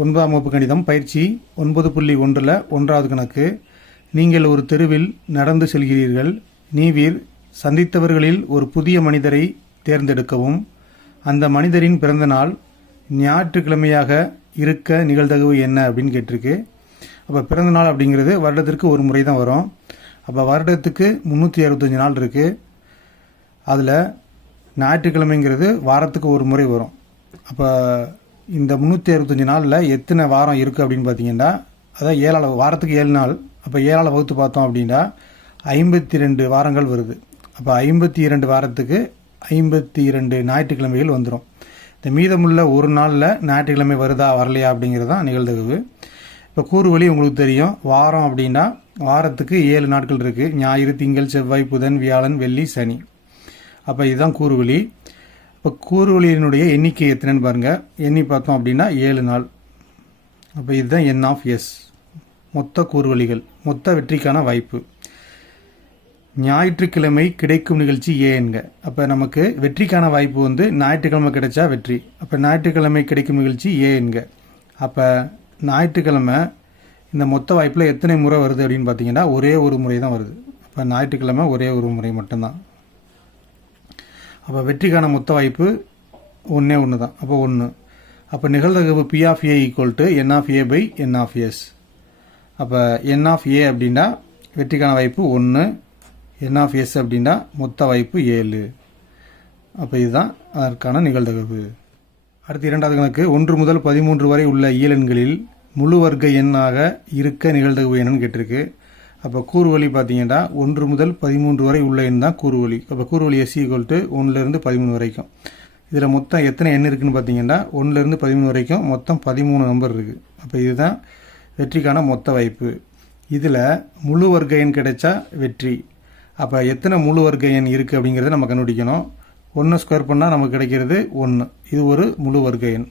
9ஆம் வகுப்பு கணிதம் பயிற்சி 9.1 1வது கணக்கு. நீங்கள் ஒரு தெருவில் நடந்து செல்கிறீர்கள். நீவீர் சந்தித்தவர்களில் ஒரு புதிய மனிதரை தேர்ந்தெடுக்கவும். அந்த மனிதரின் பிறந்த நாள் ஞாயிற்றுக்கிழமையாக இருக்க நிகழ்தகவு என்ன அப்படின்னு கேட்டிருக்கு. அப்போ பிறந்த நாள் அப்படிங்கிறது வருடத்திற்கு ஒரு முறை தான் வரும். அப்போ வருடத்துக்கு 365 நாள் இருக்குது. அதில் ஞாயிற்றுக்கிழமைங்கிறது வாரத்துக்கு ஒரு முறை வரும். அப்போ இந்த 365 நாளில் எத்தனை வாரம் இருக்குது அப்படின்னு பார்த்தீங்கன்னா, அதான் 7 வாரத்துக்கு 7 நாள். அப்போ 7 வகுத்து பார்த்தோம் அப்படின்னா 52 வாரங்கள் வருது. அப்போ 52 வாரத்துக்கு 52 ஞாயிற்றுக்கிழமைகள் வந்துடும். இந்த மீதமுள்ள ஒரு நாளில் ஞாயிற்றுக்கிழமை வருதா வரலையா அப்படிங்கிறது தான் நிகழ்தகவு. இப்போ கூறுவழி உங்களுக்கு தெரியும். வாரம் அப்படின்னா வாரத்துக்கு 7 நாட்கள் இருக்குது. ஞாயிறு, திங்கள், செவ்வாய், புதன், வியாழன், வெள்ளி, சனி. அப்போ இதுதான் கூறுவழி. இப்போ கூறுவழியினுடைய எண்ணிக்கை எத்தனைன்னு பாருங்கள். எண்ணி பார்த்தோம் அப்படின்னா 7 நாள். அப்போ இதுதான் என் ஆஃப் எஸ். மொத்த கூறுவழிகள், மொத்த வெற்றிக்கான வாய்ப்பு. ஞாயிற்றுக்கிழமை கிடைக்கும் நிகழ்ச்சி ஏ என்க. அப்போ நமக்கு வெற்றிக்கான வாய்ப்பு வந்து ஞாயிற்றுக்கிழமை கிடைச்சா வெற்றி. அப்போ ஞாயிற்றுக்கிழமை கிடைக்கும் நிகழ்ச்சி ஏ என்க. அப்போ ஞாயிற்றுக்கிழமை இந்த மொத்த வாய்ப்பில் எத்தனை முறை வருது அப்படின்னு பார்த்தீங்கன்னா ஒரே ஒரு முறை தான் வருது. அப்போ ஞாயிற்றுக்கிழமை ஒரே ஒரு முறை மட்டும்தான். அப்போ வெற்றிக்கான மொத்த வாய்ப்பு ஒன்று தான். அப்போ 1. அப்போ நிகழ்தகவு P of A equal to N of A by N of S. அப்போ என் ஆஃப் ஏ அப்படின்னா வெற்றிக்கான வாய்ப்பு 1, என் ஆஃப் எஸ் அப்படின்னா மொத்த வாய்ப்பு 7. அப்போ இதுதான் அதற்கான நிகழ்தகவு. அடுத்து 2வது கணக்கு. 1 முதல் 13 வரை உள்ள இயலெண்களில் முழு வர்க்க எண்ணாக இருக்க நிகழ்தகவு என்னன்னு கேட்டிருக்கு. அப்போ கூறுவழி பார்த்தீங்கன்னா 1 முதல் 13 வரை உள்ள எண் தான் கூறுவழி. அப்போ கூறுவழி எஸ் ஈக்குவல் டு 1லேருந்து 13 வரைக்கும். இதில் மொத்தம் எத்தனை எண் இருக்குதுன்னு பார்த்தீங்கன்னா 1லேருந்து 13 வரைக்கும் மொத்தம் 13 நம்பர் இருக்குது. அப்போ இதுதான் வெற்றிக்கான மொத்த வாய்ப்பு. இதில் முழு வர்க்க எண் கிடைச்சா வெற்றி. அப்போ எத்தனை முழு வர்க்க எண் இருக்குது அப்படிங்கிறத நம்ம கண்டுபிடிக்கணும். 1 ஸ்கொயர் பண்ணால் நமக்கு கிடைக்கிறது 1. இது ஒரு முழு வர்க்க எண்.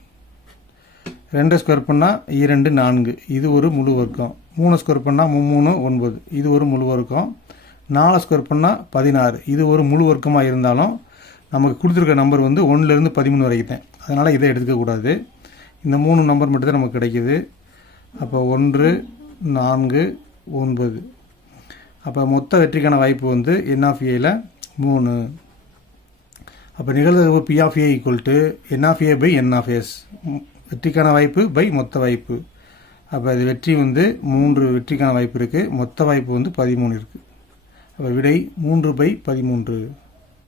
2 ஸ்கொயர் பண்ணால் 2 4. இது ஒரு முழு வர்க்கம். 3 ஸ்கொயர் பண்ணால் 3 9. இது ஒரு முழு வர்க்கம். 4 ஸ்கொயர் பண்ணால் 16. இது ஒரு முழு வர்க்கமாக இருந்தாலும் நமக்கு கொடுத்துருக்க நம்பர் வந்து 1லேருந்து 13 வரைக்கும் தான். அதனால் இதை எடுத்துக்கக்கூடாது. இந்த 3 நம்பர் மட்டும் தான் நமக்கு கிடைக்கிது. அப்போ 1 4 9. அப்போ மொத்த வெற்றிக்கான வாய்ப்பு வந்து என் ஆஃப் ஏல 3. அப்போ நிகழ்தகவு P of A equal to N of A by N of S. வெற்றிக்கான வாய்ப்பு பை மொத்த வாய்ப்பு. அப்போ இது வெற்றி வந்து 3 வெற்றிக்கான வாய்ப்பு இருக்குது. மொத்த வாய்ப்பு வந்து 13 இருக்குது. அப்போ விடை 3/13.